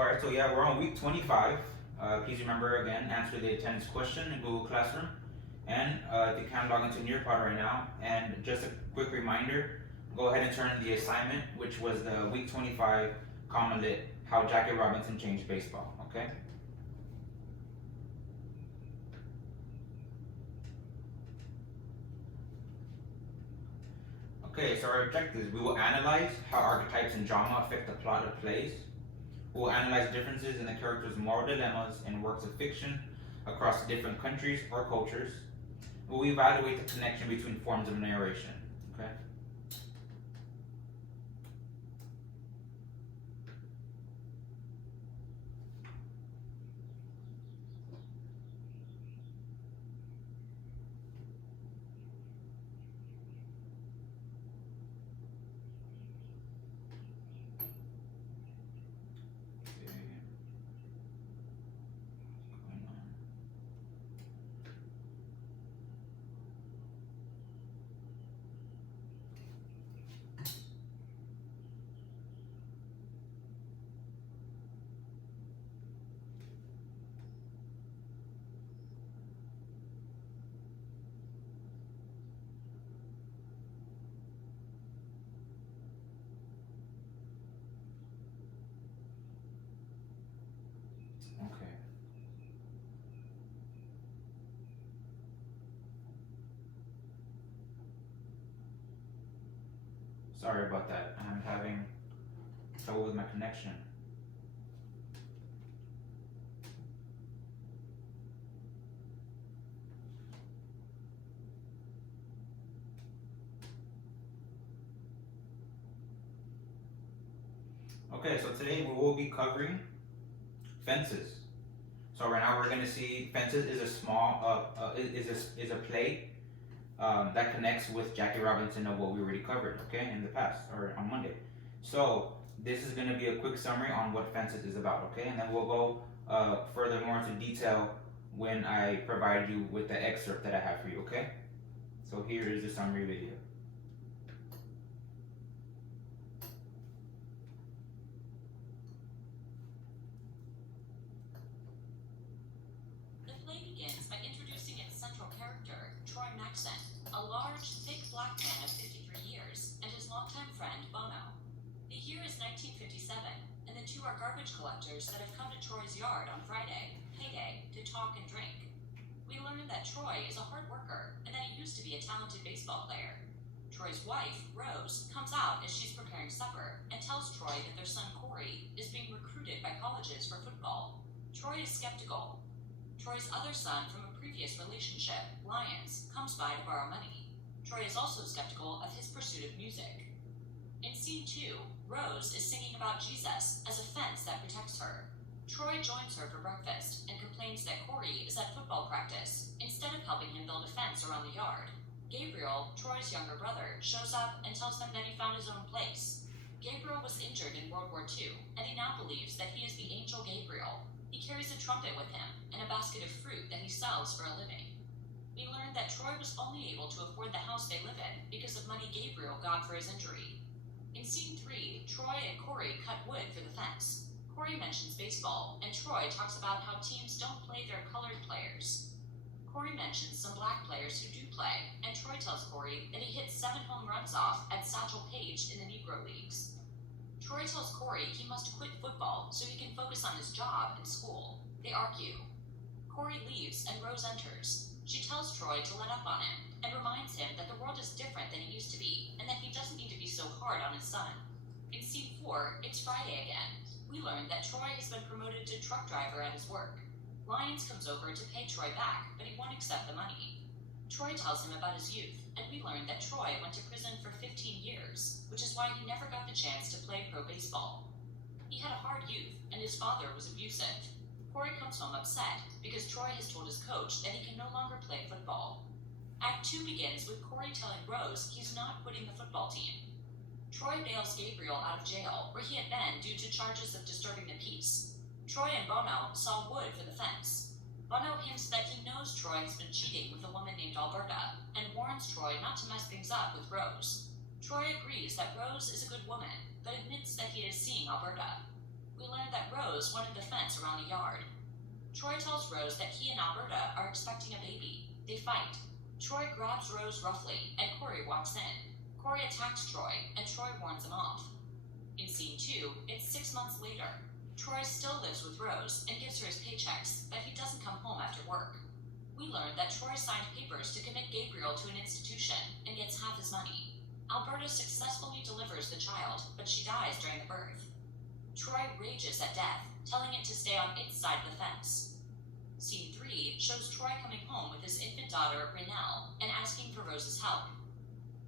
Alright, so yeah, we're on week 25. Please remember again, answer the attendance question in Google Classroom. And if you can log into Nearpod right now. And just a quick reminder, go ahead and turn in the assignment, which was the week 25 Common Lit, How Jackie Robinson Changed Baseball, okay? Okay, so our objectives, we will analyze how archetypes and drama affect the plot of plays. We will analyze differences in the characters' moral dilemmas in works of fiction across different countries or cultures. We will evaluate the connection between forms of narration, okay? Okay. Sorry about that. I'm having trouble with my connection. Okay, so today we will be covering Fences. So right now we're going to see Fences is a small is a play that connects with Jackie Robinson of what we already covered, okay, in the past or on Monday. So this is going to be a quick summary on what Fences is about, okay, and then we'll go further more into detail when I provide you with the excerpt that I have for you, okay? So here is the summary video. The play begins by introducing its central character, Troy Maxson, a large, thick black man of 53 years, and his longtime friend, Bono. The year is 1957, and the two are garbage collectors that have come to Troy's yard on Friday, payday, to talk and drink. We learn that Troy is a hard worker and that he used to be a talented baseball player. Troy's wife, Rose, comes out as she's preparing supper and tells Troy that their son Corey is being recruited by colleges for football. Troy is skeptical. Troy's other son from a previous relationship, Lyons, comes by to borrow money. Troy is also skeptical of his pursuit of music. In scene 2, Rose is singing about Jesus as a fence that protects her. Troy joins her for breakfast and complains that Corey is at football practice instead of helping him build a fence around the yard. Gabriel, Troy's younger brother, shows up and tells them that he found his own place. Gabriel was injured in World War II, and he now believes that he is the angel Gabriel. He carries a trumpet with him and a basket of fruit that he sells for a living. We learn that Troy was only able to afford the house they live in because of money Gabriel got for his injury. In scene 3, Troy and Corey cut wood for the fence. Corey mentions baseball, and Troy talks about how teams don't play their colored players. Corey mentions some black players who do play, and Troy tells Corey that he hit 7 home runs off at Satchel Paige in the Negro Leagues. Troy tells Corey he must quit football so he can focus on his job and school. They argue. Corey leaves and Rose enters. She tells Troy to let up on him and reminds him that the world is different than it used to be and that he doesn't need to be so hard on his son. In scene 4, it's Friday again. We learn that Troy has been promoted to truck driver at his work. Lyons comes over to pay Troy back, but he won't accept the money. Troy tells him about his youth, and we learn that Troy went to prison for 15 years, which is why he never got the chance to play pro baseball. He had a hard youth, and his father was abusive. Corey comes home upset because Troy has told his coach that he can no longer play football. Act 2 begins with Corey telling Rose he's not quitting the football team. Troy bails Gabriel out of jail, where he had been due to charges of disturbing the peace. Troy and Bono saw wood for the fence. Bono hints that he knows Troy has been cheating with a woman named Alberta, and warns Troy not to mess things up with Rose. Troy agrees that Rose is a good woman, but admits that he is seeing Alberta. We learn that Rose wanted the fence around the yard. Troy tells Rose that he and Alberta are expecting a baby. They fight. Troy grabs Rose roughly, and Corey walks in. Corey attacks Troy, and Troy warns him off. In scene 2, it's 6 months later. Troy still lives with Rose and gives her his paychecks, but he doesn't come home after work. We learn that Troy signed papers to commit Gabriel to an institution and gets half his money. Alberta successfully delivers the child, but she dies during the birth. Troy rages at death, telling it to stay on its side of the fence. Scene 3 shows Troy coming home with his infant daughter, Raynell, and asking for Rose's help.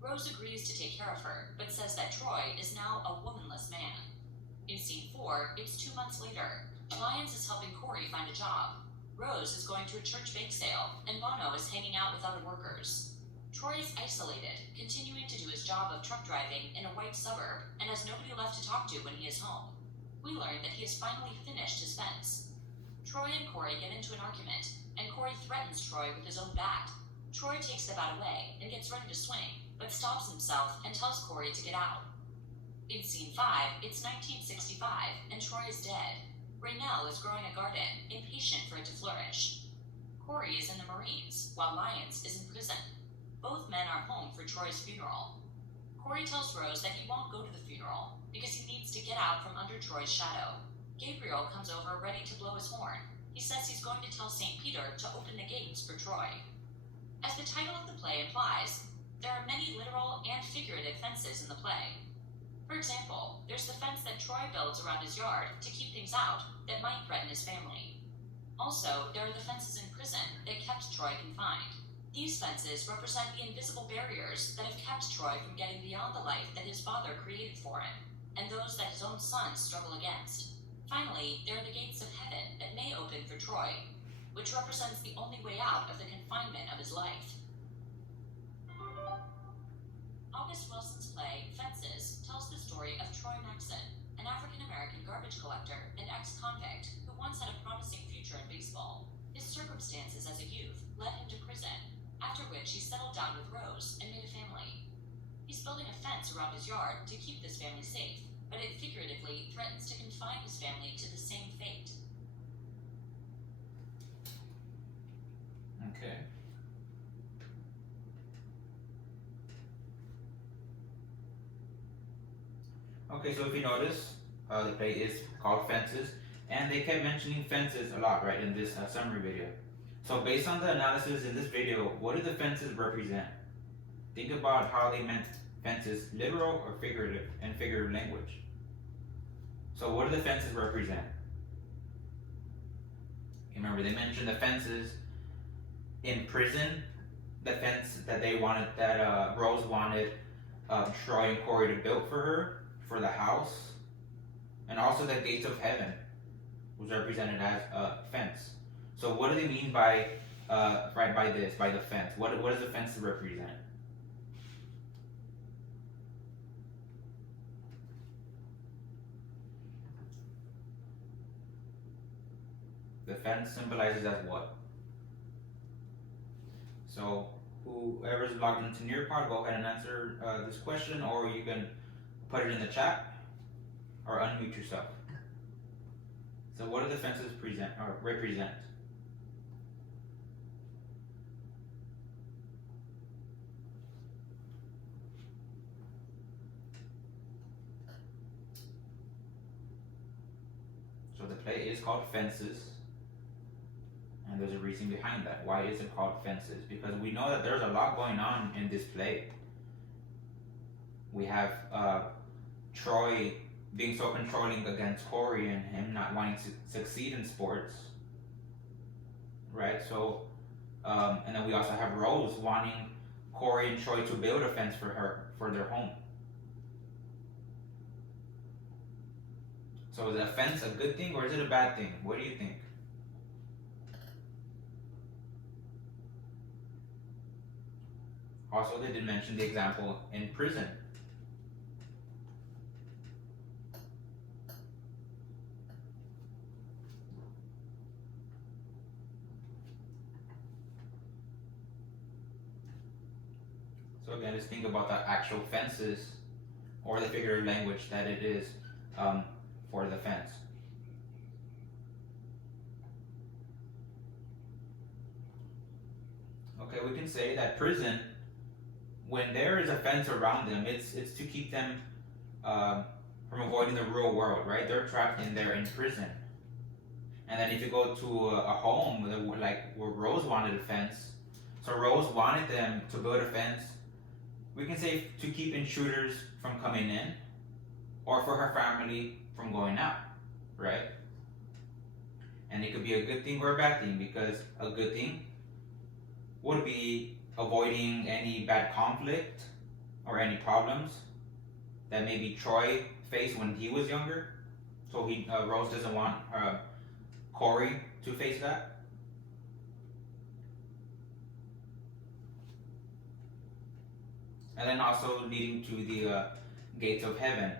Rose agrees to take care of her, but says that Troy is now a womanless man. In scene 4, it's 2 months later. Lyons is helping Corey find a job. Rose is going to a church bake sale, and Bono is hanging out with other workers. Troy is isolated, continuing to do his job of truck driving in a white suburb, and has nobody left to talk to when he is home. We learn that he has finally finished his fence. Troy and Corey get into an argument, and Corey threatens Troy with his own bat. Troy takes the bat away and gets ready to swing, but stops himself and tells Corey to get out. In scene 5, it's 1965, and Troy is dead. Raynell is growing a garden, impatient for it to flourish. Corey is in the Marines, while Lyons is in prison. Both men are home for Troy's funeral. Corey tells Rose that he won't go to the funeral because he needs to get out from under Troy's shadow. Gabriel comes over ready to blow his horn. He says he's going to tell St. Peter to open the gates for Troy. As the title of the play implies, there are many literal and figurative fences in the play. For example, there's the fence that Troy builds around his yard to keep things out that might threaten his family. Also, there are the fences in prison that kept Troy confined. These fences represent the invisible barriers that have kept Troy from getting beyond the life that his father created for him, and those that his own sons struggle against. Finally, there are the gates of heaven that may open for Troy, which represents the only way out of the confinement of his life. August Wilson's play, Fences, tells the story of Troy Maxson, an African-American garbage collector and ex-convict who once had a promising future in baseball. His circumstances as a youth led him to prison, after which he settled down with Rose and made a family. He's building a fence around his yard to keep this family safe, but it figuratively threatens to confine his family to the same fate. Okay. Okay, so if you notice, the play is called Fences, and they kept mentioning fences a lot, right, in this summary video. So based on the analysis in this video, what do the fences represent? Think about how they meant fences, literal or figurative, and figurative language. So what do the fences represent? Remember, they mentioned the fences in prison, the fence that they wanted, that Rose wanted Troy and Corey to build for her, for the house, and also the gates of heaven was represented as a fence. So what do they mean by by the fence? What does the fence represent? The fence symbolizes as what? So whoever's logged into Nearpod, go ahead and answer this question, or you can put it in the chat or unmute yourself. So what do the fences represent? So the play is called Fences, and there's a reason behind that. Why is it called Fences? Because we know that there's a lot going on in this play. We have Troy being so controlling against Corey and him not wanting to succeed in sports, right? So, and then we also have Rose wanting Corey and Troy to build a fence for her, for their home. So is a fence a good thing or is it a bad thing? What do you think? Also, they did mention the example in prison. So again, just think about the actual fences or the figurative language that it is for the fence. Okay, we can say that prison, when there is a fence around them, it's to keep them from avoiding the real world, right? They're trapped in there in prison. And then if you go to a home like where Rose wanted a fence, so Rose wanted them to build a fence. We can say to keep intruders from coming in, or for her family from going out, right? And it could be a good thing or a bad thing, because a good thing would be avoiding any bad conflict or any problems that maybe Troy faced when he was younger. So Rose doesn't want Corey to face that. And then also leading to the gates of heaven.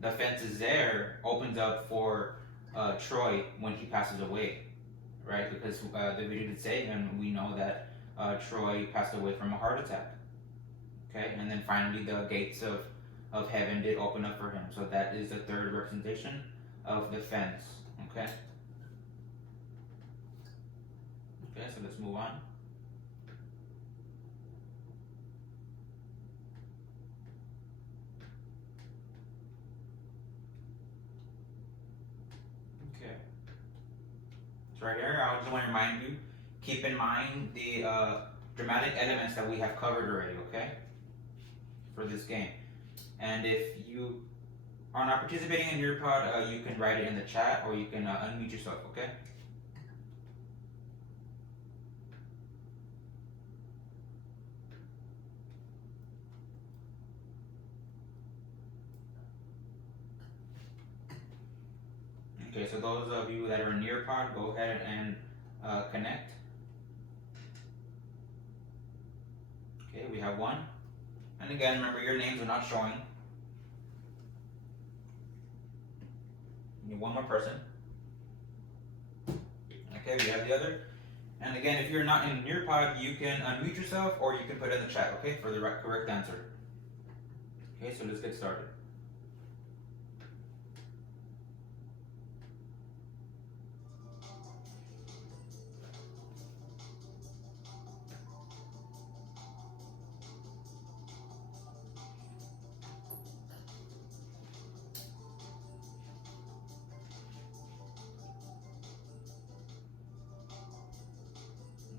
The fences there opens up for Troy when he passes away, right? Because the video did say, and we know that Troy passed away from a heart attack. Okay, and then finally the gates of heaven did open up for him. So that is the third representation of the fence. Okay. Okay, so let's move on. Okay. So right here, I just want to remind you, keep in mind the dramatic elements that we have covered already, okay? For this game. And if you are not participating in your pod, you can write it in the chat or you can unmute yourself, okay? Okay, so those of you that are in your pod, go ahead and connect. Okay, we have one. And again, remember your names are not showing. We need one more person. Okay, we have the other. And again, if you're not in your pod, you can unmute yourself or you can put it in the chat, okay, for the correct answer. Okay, so let's get started.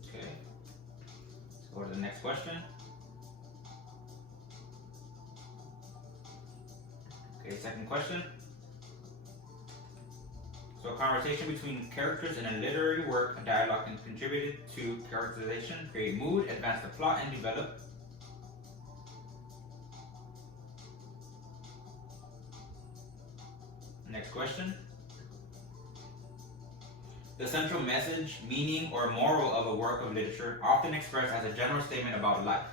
Okay, let's go to the next question. Okay, second question. So a conversation between characters in a literary work, a dialogue can contribute to characterization, create mood, advance the plot, and develop. Next question. The central message, meaning, or moral of a work of literature, often expressed as a general statement about life.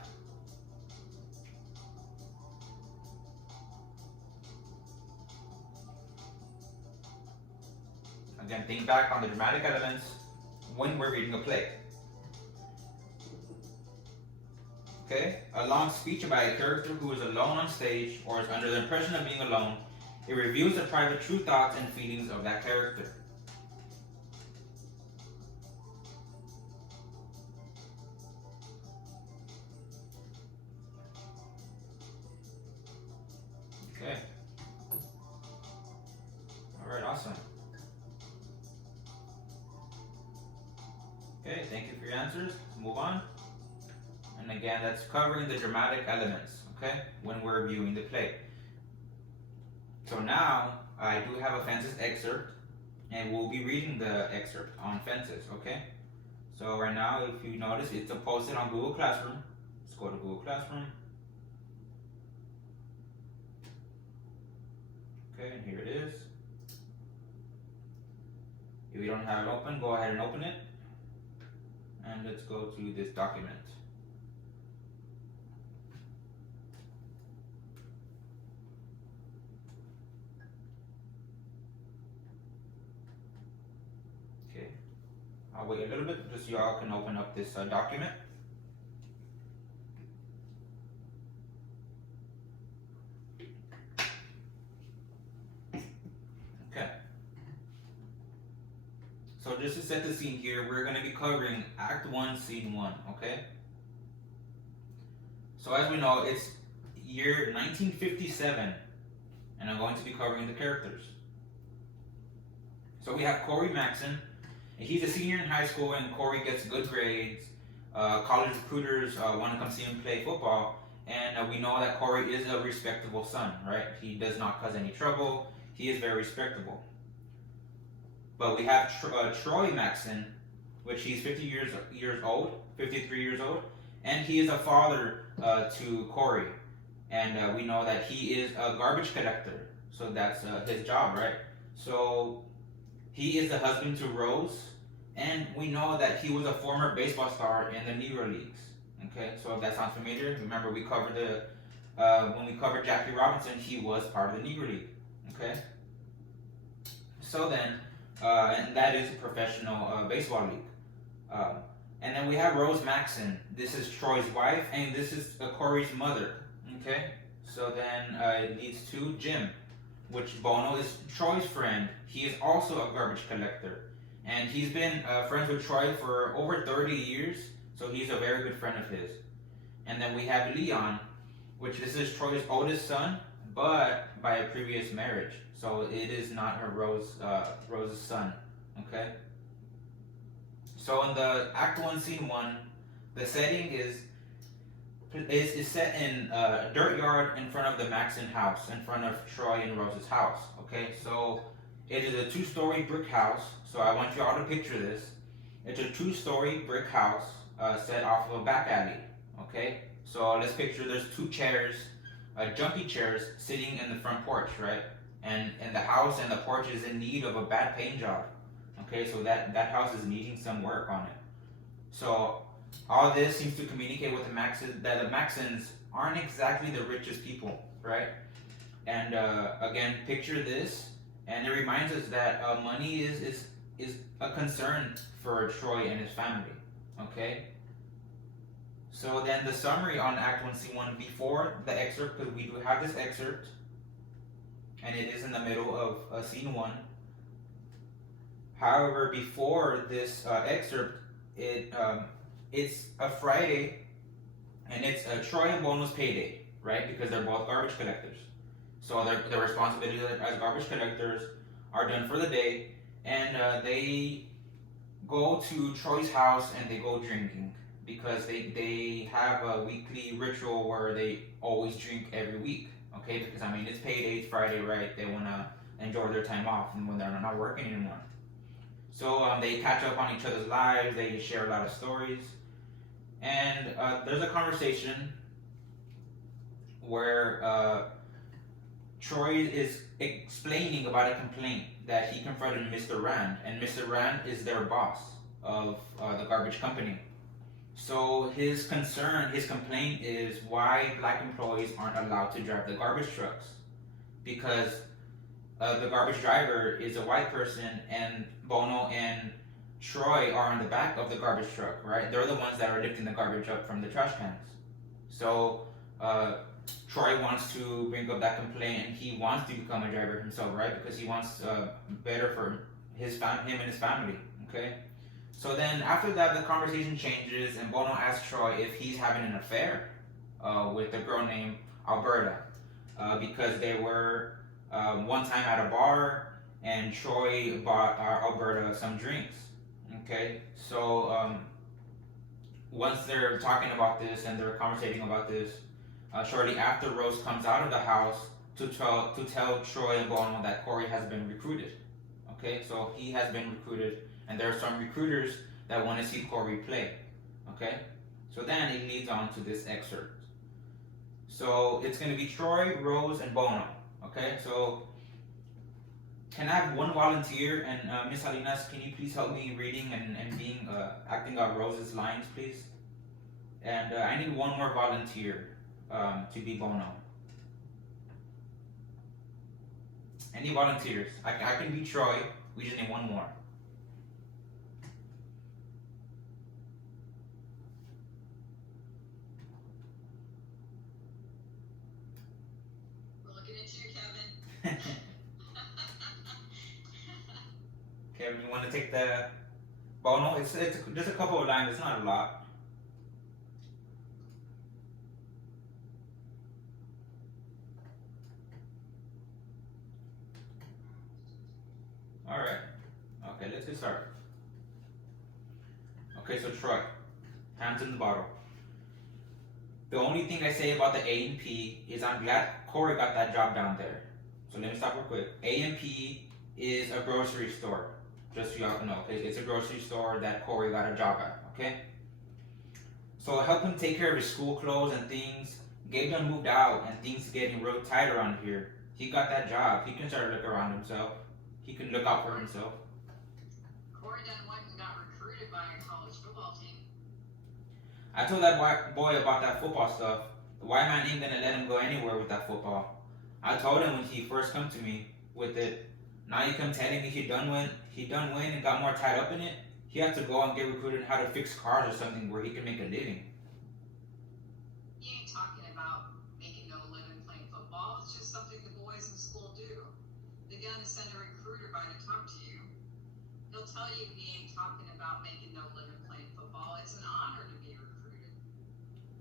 Again, think back on the dramatic elements when we're reading a play. Okay? A long speech by a character who is alone on stage or is under the impression of being alone, it reveals the private true thoughts and feelings of that character. Okay. Alright, awesome. Okay, thank you for your answers. Let's move on. And again, that's covering the dramatic elements, okay, when we're viewing the play. So now, I do have a Fences excerpt, and we'll be reading the excerpt on Fences, okay? So right now, if you notice, it's posted on Google Classroom. Let's go to Google Classroom. Okay, and here it is. If you don't have it open, go ahead and open it. And let's go to this document. Okay, I'll wait a little bit just so y'all can open up this document. Okay. So just to set the scene here, we're going to be covering Act 1, Scene 1, okay? So as we know, it's year 1957, and I'm going to be covering the characters. So we have Corey Maxon, and he's a senior in high school, and Corey gets good grades. College recruiters want to come see him play football, and we know that Corey is a respectable son, right? He does not cause any trouble. He is very respectable. But we have Troy Maxon, which he's 50 years old, 53 years old, and he is a father to Corey. And we know that he is a garbage collector, so that's his job, right? So he is the husband to Rose, and we know that he was a former baseball star in the Negro Leagues. Okay, so if that sounds familiar, remember we covered when we covered Jackie Robinson, he was part of the Negro League. Okay, so then, and that is a professional baseball league. And then we have Rose Maxon. This is Troy's wife, and this is Corey's mother. Okay, so then it leads to Jim, which Bono is Troy's friend. He is also a garbage collector, and he's been friends with Troy for over 30 years, so he's a very good friend of his. And then we have Leon, which this is Troy's oldest son, but by a previous marriage, so it is not her Rose's son. Okay. So in the Act 1, Scene 1, the setting is set in a dirt yard in front of the Maxon house, in front of Troy and Rose's house. Okay, so it is a 2-story brick house. So I want you all to picture this. It's a 2-story brick house set off of a back alley. Okay, so let's picture there's 2 chairs, jumpy chairs, sitting in the front porch, right? And the house and the porch is in need of a bad paint job. Okay, so that house is needing some work on it. So all this seems to communicate with the Maxons that the Maxons aren't exactly the richest people, right? And again, picture this, and it reminds us that money is a concern for Troy and his family. Okay. So then the summary on Act 1, Scene 1 before the excerpt, because we do have this excerpt, and it is in the middle of Scene 1. However, before this excerpt, it's a Friday, and it's Troy and Bono's payday, right? Because they're both garbage collectors. So their responsibilities as garbage collectors are done for the day, and they go to Troy's house and they go drinking because they have a weekly ritual where they always drink every week. Okay, because I mean it's payday, it's Friday, right? They wanna enjoy their time off and when they're not working anymore. So they catch up on each other's lives, they share a lot of stories, and there's a conversation where Troy is explaining about a complaint that he confronted Mr. Rand, and Mr. Rand is their boss of the garbage company. So his complaint is why black employees aren't allowed to drive the garbage trucks, because the garbage driver is a white person, and Bono and Troy are on the back of the garbage truck, right? They're the ones that are lifting the garbage up from the trash cans. So Troy wants to bring up that complaint, and he wants to become a driver himself, right? Because he wants better for him and his family. Okay. So then after that, the conversation changes, and Bono asks Troy if he's having an affair with a girl named Alberta, because they were one time at a bar, and Troy bought Alberta some drinks. Okay, so once they're talking about this and they're conversating about this, shortly after, Rose comes out of the house to tell Troy and Bono that Corey has been recruited. Okay, so he has been recruited, and there are some recruiters that want to see Corey play. Okay, so then it leads on to this excerpt. So it's going to be Troy, Rose, and Bono. Okay, so can I have one volunteer? And Miss Salinas, can you please help me reading and being acting out Rose's lines, please? And I need one more volunteer to be Bono. Any volunteers? I can be Troy. We just need one more. We're looking at you, Kevin. Kevin, you want to take the Bono? It's just a couple of lines. It's not a lot. Alright. Okay, let's get started. Okay, so Troy, hands in the bottle. The only thing I say about the A and P is I'm glad Corey got that job down there. So let me stop real quick. A and P is a grocery store. Just so y'all can know, okay? It's a grocery store that Corey got a job at, okay? So I helped him take care of his school clothes and things. Gabe done moved out and things getting real tight around here. He got that job. He can start to look around himself. He can look out for himself. Corey done went and got recruited by a college football team. I told that white boy about that football stuff. The white man ain't gonna let him go anywhere with that football. I told him when he first come to me with it. Now you come telling me he done win and got more tied up in it. He had to go and get recruited how to fix cars or something where he can make a living. He ain't talking about making no living playing football. It's just something the boys in school do. They're gonna send a recruiter by to talk to you. He'll tell you he ain't talking about making no living playing football. It's an honor to be recruited.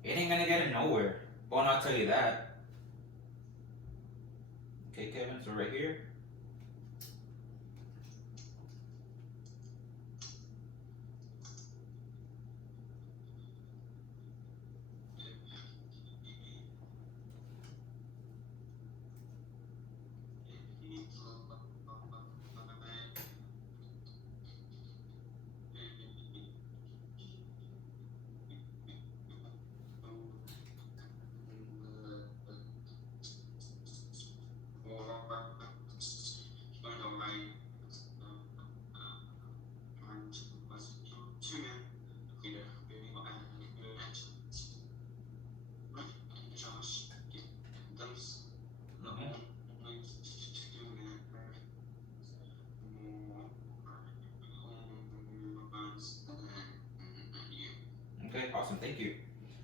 It ain't gonna get him nowhere. But I'll tell you that. Okay, Kevin, so right here. Okay, awesome, thank you.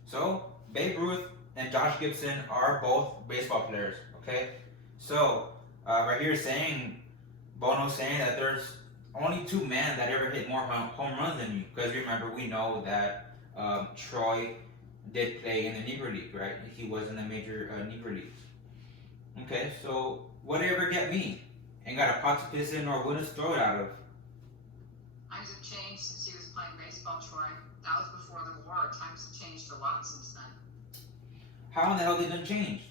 So, Babe Ruth and Josh Gibson are both baseball players, okay? So, right here saying, Bono saying that there's only two men that ever hit more home runs than you. Because remember, we know that Troy did play in the Negro League, right? He was in the major Negro Leagues. Okay, so what did ever get me? Ain't got a pot to piss in or wood to throw it out of. Times have changed since he was playing baseball, Troy. That was before the war. Times have changed a lot since then. How in the hell they done changed?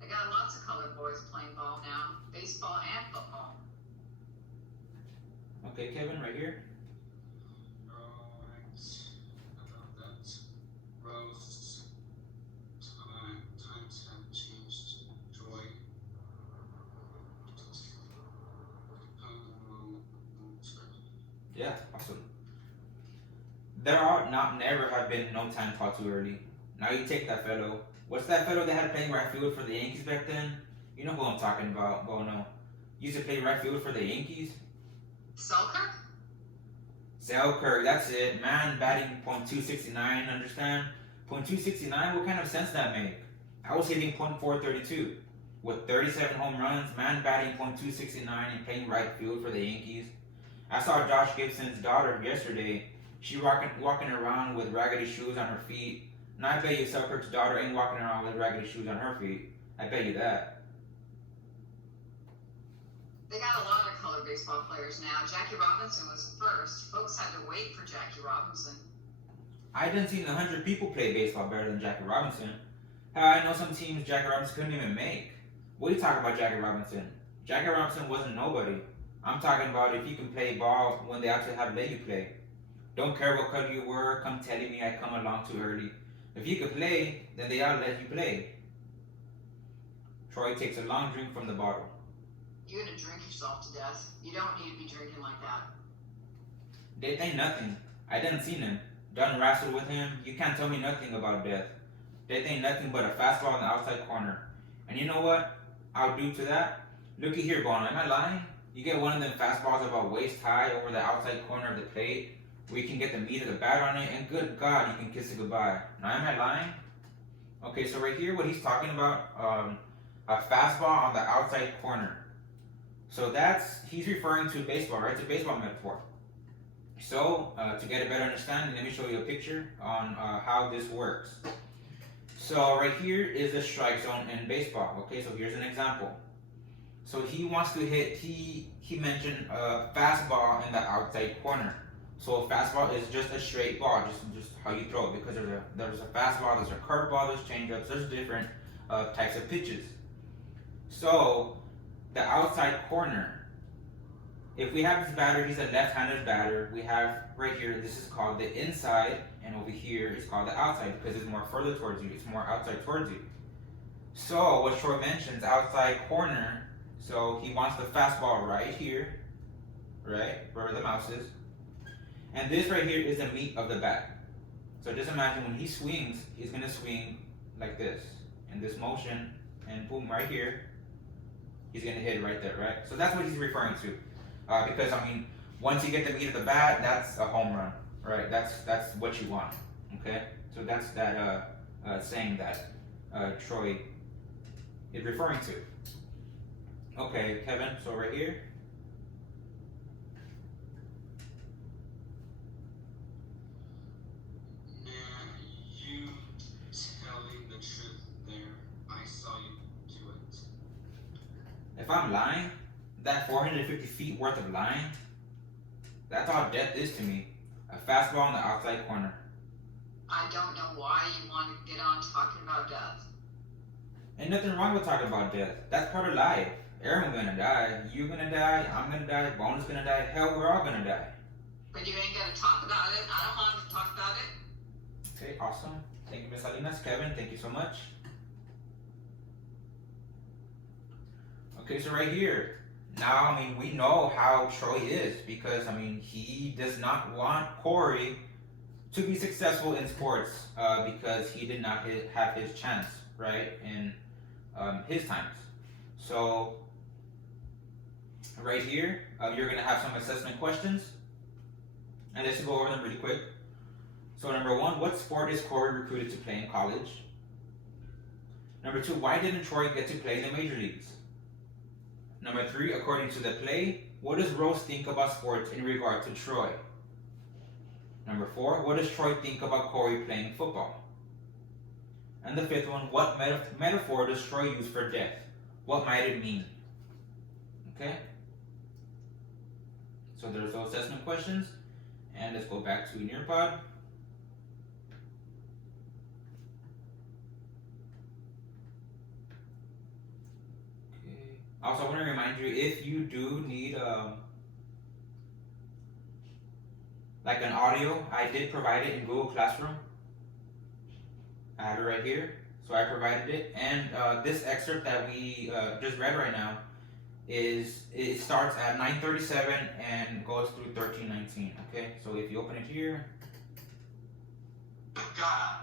They got lots of colored boys playing ball now, baseball and football. Okay, Kevin, right here. Times have changed, Troy. Yeah, awesome. There are not never have been no time taught too early. Now you take that fellow. What's that fellow that had playing right field for the Yankees back then? You know who I'm talking about, Bono. Used to play right field for the Yankees. Selkirk? Selkirk, that's it. Man batting .269, understand? .269, what kind of sense that make? I was hitting .432 with 37 home runs, man batting .269 and playing right field for the Yankees. I saw Josh Gibson's daughter yesterday. She walking around with raggedy shoes on her feet. And I bet you Selkirk's daughter ain't walking around with raggedy shoes on her feet. I bet you that. They got a lot of colored baseball players now. Jackie Robinson was the first. Folks had to wait for Jackie Robinson. I done seen 100 people play baseball better than Jackie Robinson. Hell, I know some teams Jackie Robinson couldn't even make. What are you talking about Jackie Robinson? Jackie Robinson wasn't nobody. I'm talking about if you can play ball when they actually have let you play. Don't care what color you were, come telling me I come along too early. If you could play, then they ought to let you play. Troy takes a long drink from the bottle. You're gonna drink yourself to death. You don't need to be drinking like that. Death ain't nothing. I done seen him. Done wrestled with him. You can't tell me nothing about death. Death ain't nothing but a fastball in the outside corner. And you know what I'll do to that? Looky here, Bono. Am I lying? You get one of them fastballs about waist high over the outside corner of the plate where you can get the meat of the bat on it, and good God, you can kiss it goodbye. Now, am I lying? Okay, so right here, what he's talking about, a fastball on the outside corner. So he's referring to baseball, right? It's a baseball metaphor. So, to get a better understanding, let me show you a picture on how this works. So, right here is the strike zone in baseball. Okay, so here's an example. So he wants to hit. He mentioned a fastball in the outside corner. So a fastball is just a straight ball, just how you throw it. Because there's a fastball, there's a curveball, there's changeups, there's different types of pitches. So the outside corner. If we have this batter, he's a left-handed batter. We have right here. This is called the inside, and over here is called the outside because it's more further towards you. It's more outside towards you. So what Troy mentions, outside corner. So he wants the fastball right here, right where the mouse is, and this right here is the meat of the bat. So just imagine when he swings, he's gonna swing like this in this motion, and boom, right here, he's gonna hit it right there, right? So that's what he's referring to, because I mean, once you get the meat of the bat, that's a home run, right? That's what you want, okay? So that's that saying that Troy is referring to. Okay, Kevin, so right here. Nah, you telling the truth there. I saw you do it. If I'm lying, that 450 feet worth of lying, that's all death is to me. A fastball in the outside corner. I don't know why you want to get on talking about death. Ain't nothing wrong with talking about death. That's part of life. Everyone's gonna die. You're gonna die, I'm gonna die, Bone's gonna die, hell, we're all gonna die. But you ain't gonna talk about it. I don't want to talk about it. Okay, awesome. Thank you, Miss Salinas. Kevin, thank you so much. Okay, so right here. Now, I mean, we know how Troy is because, I mean, he does not want Corey to be successful in sports because he did not have his chance, right, in his times. So, right here, you're going to have some assessment questions. And let's go over them really quick. So, number one, what sport is Corey recruited to play in college? Number two, why didn't Troy get to play in the major leagues? Number three, according to the play, what does Rose think about sports in regard to Troy? Number four, what does Troy think about Corey playing football? And the fifth one, what metaphor does Troy use for death? What might it mean? Okay? So there's those assessment questions. And let's go back to Nearpod. Okay. Also, I want to remind you, if you do need like an audio, I did provide it in Google Classroom. I have it right here. So I provided it. And this excerpt that we just read right now it starts at 9:37 and goes through 13:19. Okay, so if you open it here, God.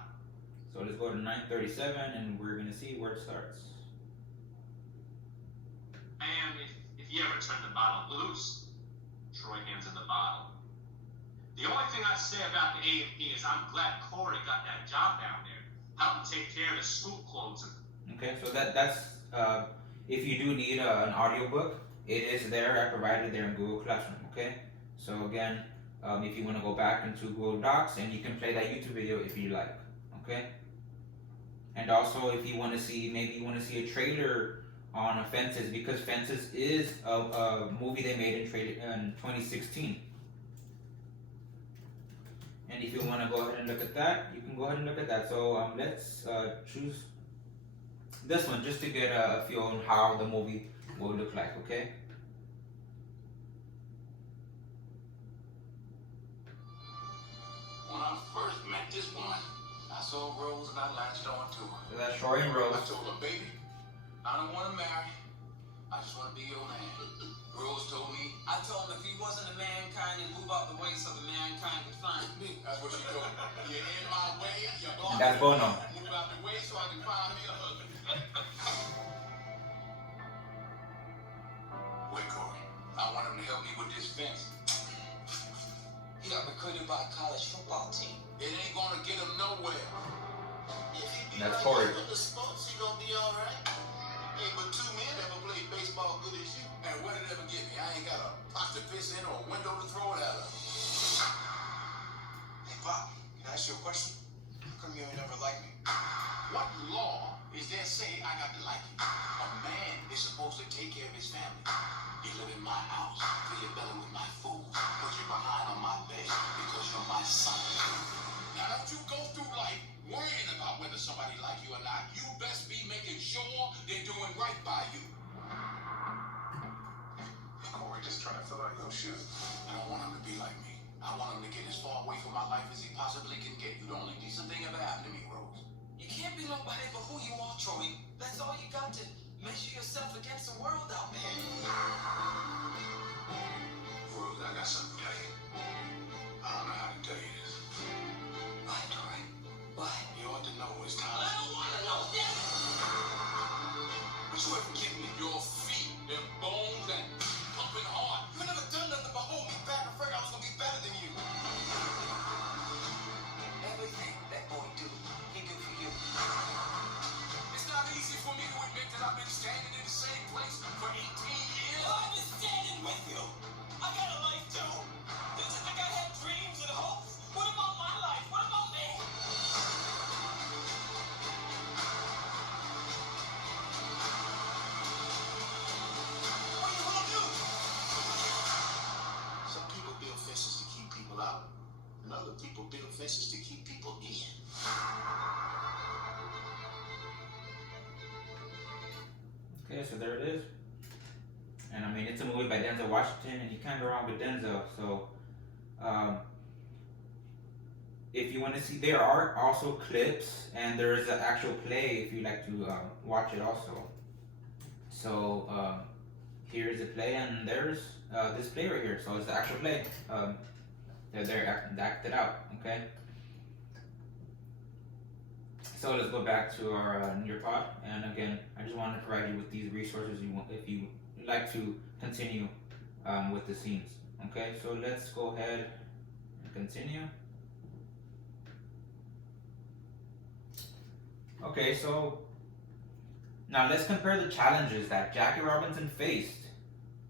so let's go to 9:37 and we're gonna see where it starts. And if you ever turn the bottle loose, Troy hands in the bottle. The only thing I say about the A&P is I'm glad Corey got that job down there. Help him take care of the school clothes. Okay, so that's if you do need an audiobook, it is there. I provided it there in Google Classroom. Okay, so again, if you want to go back into Google Docs and you can play that YouTube video if you like. Okay, and also if you want to see, maybe you want to see a trailer on Fences, because Fences is a movie they made in 2016. And if you want to go ahead and look at that, you can go ahead and look at that. So let's choose this one just to get a feel on how the movie will look like, okay? When I first met this woman, I saw Rose and I latched on to her. So that's Troy and Rose. I told her, baby, I don't want to marry. I just want to be your man. Rose told me, I told him if he wasn't a mankind, he'd move out the way so the mankind could find me. that's what she told me. You're in my way, you're blocking And that's Bono. me. Move out the way so I can find me a husband. Wait, Corey. I want him to help me with this fence. He got recruited by a college football team. It ain't gonna get him nowhere. If he be That's like Corey. you with the sports, he gonna be alright. Hey, but two men ever played baseball good as you. And what did it ever get me? I ain't got a pot to piss in or a window to throw it at her. Hey, Pop, can I ask you a question? How come you ain't never liked me? What law is there say I got to like you? A man is supposed to to take care of his family. You live in my house, fill your belly with my food, put your behind on my bed because you're my son. Now don't you go through life worrying about whether somebody like you or not. You best be making sure they're doing right by you. Corey just trying to fill out your shoes. I don't want him to be like me. I want him to get as far away from my life as he possibly can get. You the only decent thing ever happened to me, Rose. You can't be nobody but who you are, Troy. That's all you got to measure yourself against the world out there. Rose, I got something to tell you. I don't know how to tell you this. What, Troy? What? You ought to know it's time. I don't want to know this! But you ever give me your feet, them bones, and pumping hard? You never done nothing but hold me back. I'm afraid I was gonna be better than you. Everything that boy do, he do for you. It's not easy for me to admit that I've been standing in the same place for 18 years. I've been standing with you. I got a life too. Don't you think I had dreams and hopes? What about my life? What about me? What are you gonna do? Some people build fences to keep people out, and other people build fences to keep people in. Okay, so there it is. And I mean, it's a movie by Denzel Washington, and you can't go wrong with Denzel. So, if you want to see, there are also clips, and there is an actual play if you like to watch it also. So, here's the play, and there's this play right here. So it's the actual play. They're acted out. Okay. So let's go back to our Nearpod, and again, I just want to provide you with these resources if you like to continue with the scenes. Okay, so let's go ahead and continue. Okay, so now let's compare the challenges that Jackie Robinson faced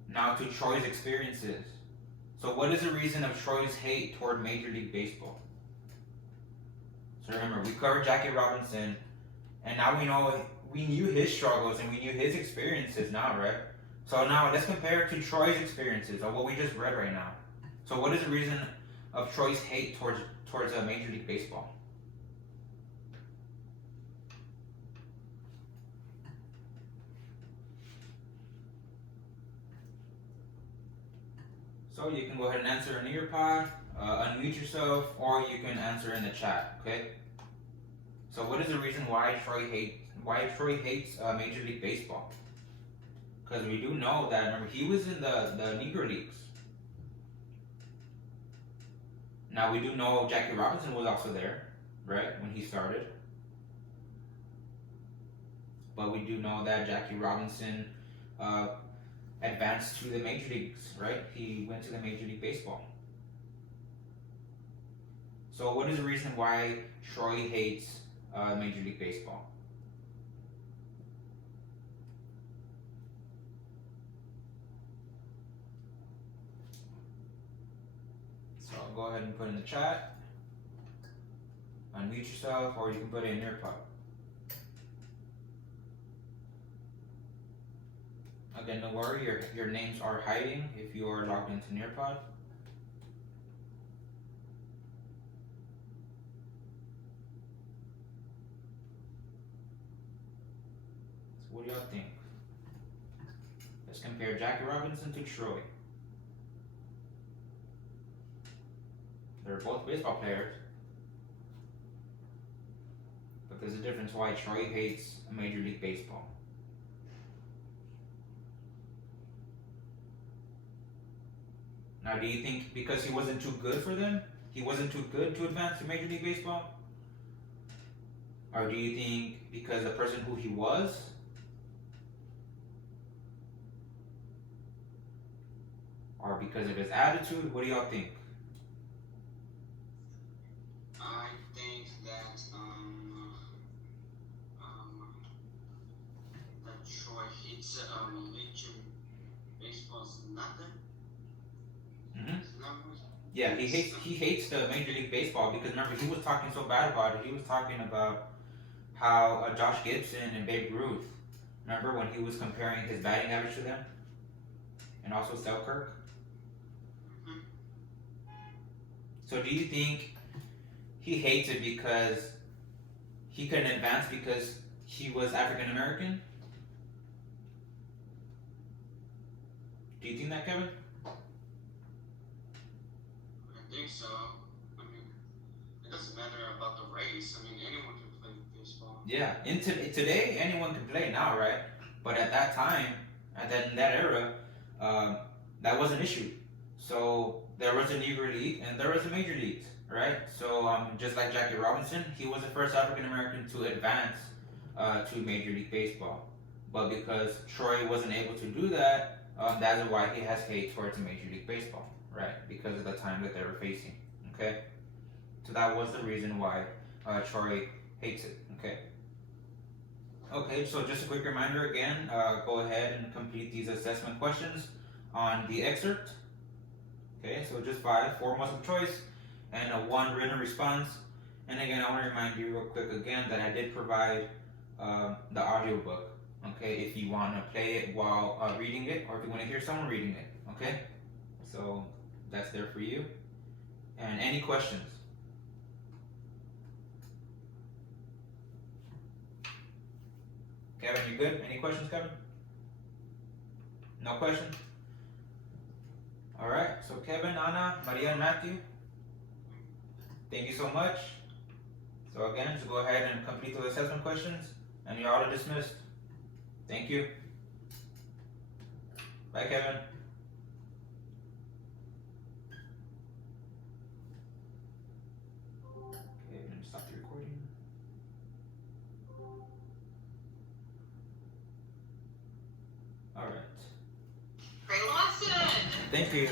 now to Troy's experiences. So what is the reason of Troy's hate toward Major League Baseball? So remember, we covered Jackie Robinson, and now we knew his struggles and we knew his experiences now, right? So now let's compare it to Troy's experiences, or what we just read right now. So what is the reason of Troy's hate towards Major League Baseball? So you can go ahead and answer in your pod, unmute yourself, or you can answer in the chat. Okay. So what is the reason why Troy hates Major League Baseball? Because we do know that, remember, he was in the Negro Leagues. Now we do know Jackie Robinson was also there, right, when he started. But we do know that Jackie Robinson advanced to the Major Leagues, right? He went to the Major League Baseball. So what is the reason why Troy hates Major League Baseball? So go ahead and put in the chat, unmute yourself, or you can put it in your pod. Again, don't worry, your names are hiding if you are logged into Nearpod. So what do y'all think? Let's compare Jackie Robinson to Troy. They're both baseball players, but there's a difference why Troy hates Major League Baseball. Now, do you think because he wasn't too good for them, he wasn't too good to advance to Major League Baseball? Or do you think because the person who he was? Or because of his attitude? What do y'all think? I think that Troy hates Major Baseball's nothing. Yeah, he hates the Major League Baseball because remember he was talking so bad about it. He was talking about how Josh Gibson and Babe Ruth Remember when he was comparing his batting average to them? And also Selkirk? Mhm. So do you think he hates it because he couldn't advance because he was African American? Do you think that, Kevin? I think so. I mean, it doesn't matter about the race. I mean, anyone can play baseball. Yeah. Today, anyone can play now, right? But at that time, in that era, that was an issue. So there was a Negro League and there was a Major Leagues, right? So just like Jackie Robinson, he was the first African American to advance to Major League Baseball. But because Troy wasn't able to do that, that's why he has hate towards Major League Baseball, right? Because of the time that they were facing. Okay, so that was the reason why Troy hates it. Okay. Okay, so just a quick reminder again, go ahead and complete these assessment questions on the excerpt. Okay, so just 5, 4 multiple choice, and 1 written response. And again, I want to remind you real quick again that I did provide the audiobook. Okay, if you want to play it while reading it, or if you want to hear someone reading it. Okay, so that's there for you. And any questions? Kevin, you good? Any questions, Kevin? No questions? Alright, so Kevin, Anna, Maria, and Matthew, thank you so much. So again, just go ahead and complete those assessment questions, and you're all dismissed. Thank you. Bye, Kevin. Okay, let me stop the recording. Alright. Great lesson. Thank you.